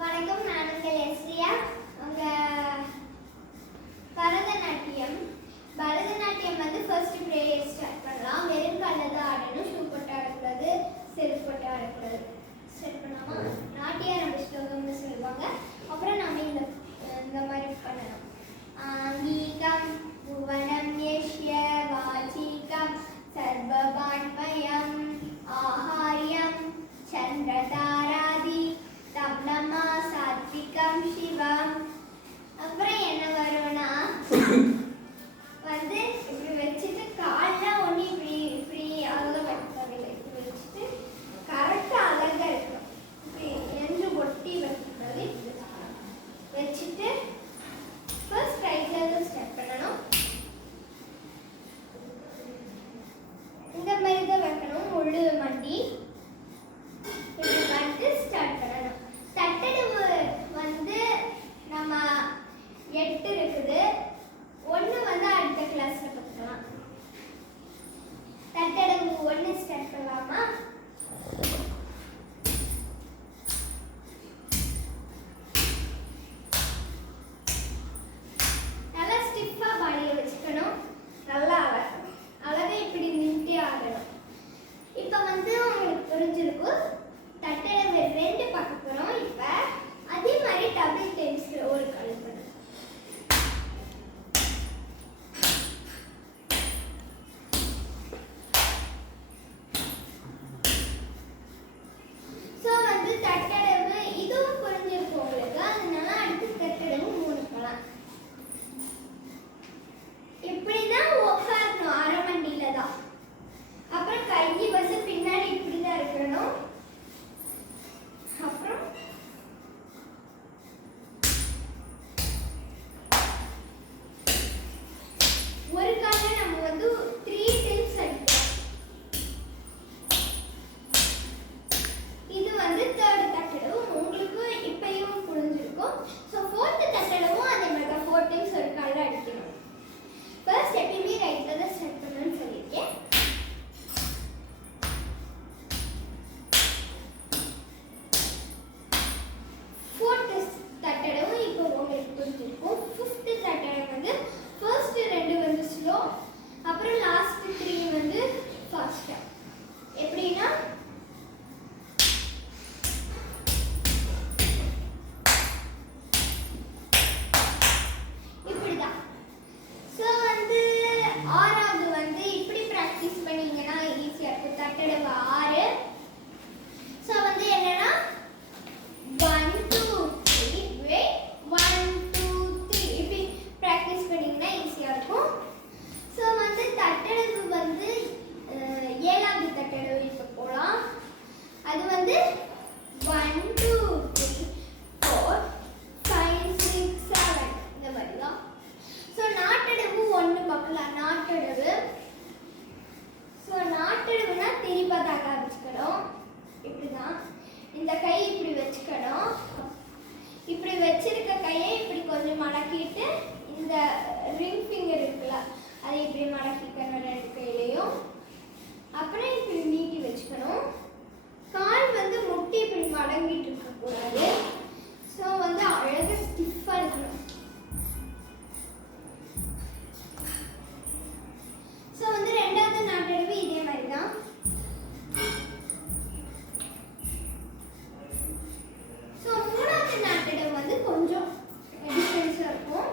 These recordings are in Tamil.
வணக்கம், நான் உங்கள் எஸ்ரியா. உங்கள் பரதநாட்டியம் வந்து ஃபர்ஸ்ட் ப்ரேயர் ஸ்டார்ட் பண்ணலாம். வெறும் காலில் தான் ஆடணும். ஷூ போட்டு ஆடக்கூடாது, செருப்பு போட்டு ஆடக்கூடாது. ஸ்டார்ட் பண்ணலாமா? நாட்டிய நம்ம ஸ்லோகம்னு சொல்லுவாங்க. அப்புறம் நம்ம இந்த மாதிரி பண்ணணும். ஆங்கீகம் புவனம் யஷ்ய வாச்சிகம் சர்வபான்வயம் ஆஹாரியம் சந்திரதாராதி தப்னமா சாத்விகம் சிவம். அப்புறம் என்ன வரும்னா வந்து இப்படி வச்சுட்டு கால்லாம் ஒன்று இப்படி இப்படி அழகாக வைப்பாங்க. இப்படி வச்சுட்டு கரெக்டாக அழகாக இருக்கணும். இப்படி எந்த ஒட்டி வைக்கிறது வச்சுட்டு ஃபர்ஸ்ட் ரைட்ல இருந்து ஸ்டார்ட் பண்ணணும். இந்த மாதிரி தான் வைக்கணும். முழு மண்டி இப்படி வந்து ஸ்டார்ட் பண்ணணும். தட்டடவு வந்து நம்ம 8 இருக்குது. 1 வந்து அடுத்த கிளாஸ்ல பார்க்கலாம். தட்டடவு 1 ஸ்டார்ட் பண்ணலாமா? நல்லா ஸ்டிஃபா பாடியை வச்சுக்கணும். நல்லா அழகா இப்படி நின்று ஆடணும். இப்போ வந்து உங்களுக்கு புரிஞ்சிருக்கும். தட்டடவு 2 பார்க்க போறோம். இப்போ அதே மாதிரி டபுள் டைம்ஸ் ஒரு கால் பண்ணணும். ஸோ வந்து தட்டடவு இதுவும் புரிஞ்சிருக்கும் உங்களுக்கு. அதனால அடுத்து தட்டடவு 3 போகலாம். இப்படிதான் உட்காரணும், அரை மண்டியில தான். அப்புறம் கை பஸ் பின்னாடி இப்படிதான் இருக்கணும். அப்புறம் ஒரு கால நம்ம வந்து 3 டைம்ஸ் அடிக்கலாம். இது வந்து தேர்ட் தட்டடவு. உங்களுக்கு இப்பயும் புரிஞ்சிருக்கும். ஸோ ஃபோர்த் தட்டடவும் அதே மாதிரி தான் 4 டைம்ஸ் ஒரு கால அடிக்கணும். ஃபர்ஸ்ட் எப்பயுமே ரைட்ல தான் ஸ்டார்ட் பண்ணணும்னு சொல்லியிருக்கேன். தட்டடவும் இப்போ உங்களுக்கு புரிஞ்சிருக்கும். 5th தட்டடவு வந்து ஃபர்ஸ்ட் 2 வந்து ஸ்லோ, அப்புறம் லாஸ்ட் 3 வந்து ஃபாஸ்டா. எப்படின்னா இப்படிதான். ஸோ வந்து 6வது வந்து இப்படி ப்ராக்டிஸ் பண்ணீங்கன்னா ஈஸியாக இருக்கும். தட்டடவு 6. ஸோ வந்து என்னன்னா 1 2 3 wait 1 2 3 இப்படி ப்ராக்டிஸ் பண்ணீங்கன்னா ஈஸியாக இருக்கும். ஸோ வந்து தட்டடவு வந்து 7வது தட்டடவு இப்போ போகலாம். அது வந்து 1 2 3 4 5 6 7 இந்த மாதிரி தான். ஸோ நாட்டடவு 1 பார்க்கலாம். நாட்டடவு ஸோ நாட்டடவுனா திரிபதாக வச்சுக்கணும். இப்படிதான் இந்த கை இப்படி வச்சுக்கணும். இப்படி வச்சிருக்க கையை இப்படி கொஞ்சம் மடக்கிட்டு இந்த ரிங் ஃபிங்கர் இருக்குல்ல அதை இப்படி மடக்கிக்கணும் 2 கையிலையும். அப்புறம் இப்படி நீட்டி வச்சுக்கணும். கால் வந்து முட்டி இப்படி மடங்கிட்டு இருக்கக்கூடாது. ஸோ வந்து அழகாக ஸ்டிஃபாக இருக்கணும். ஸோ வந்து 2வது நாட்டடவு இதே மாதிரி தான். ஸோ 3வது நாட்டடவு வந்து கொஞ்சம் டிஃபரன்ஸாக இருக்கும்.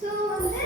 ஸோ வந்து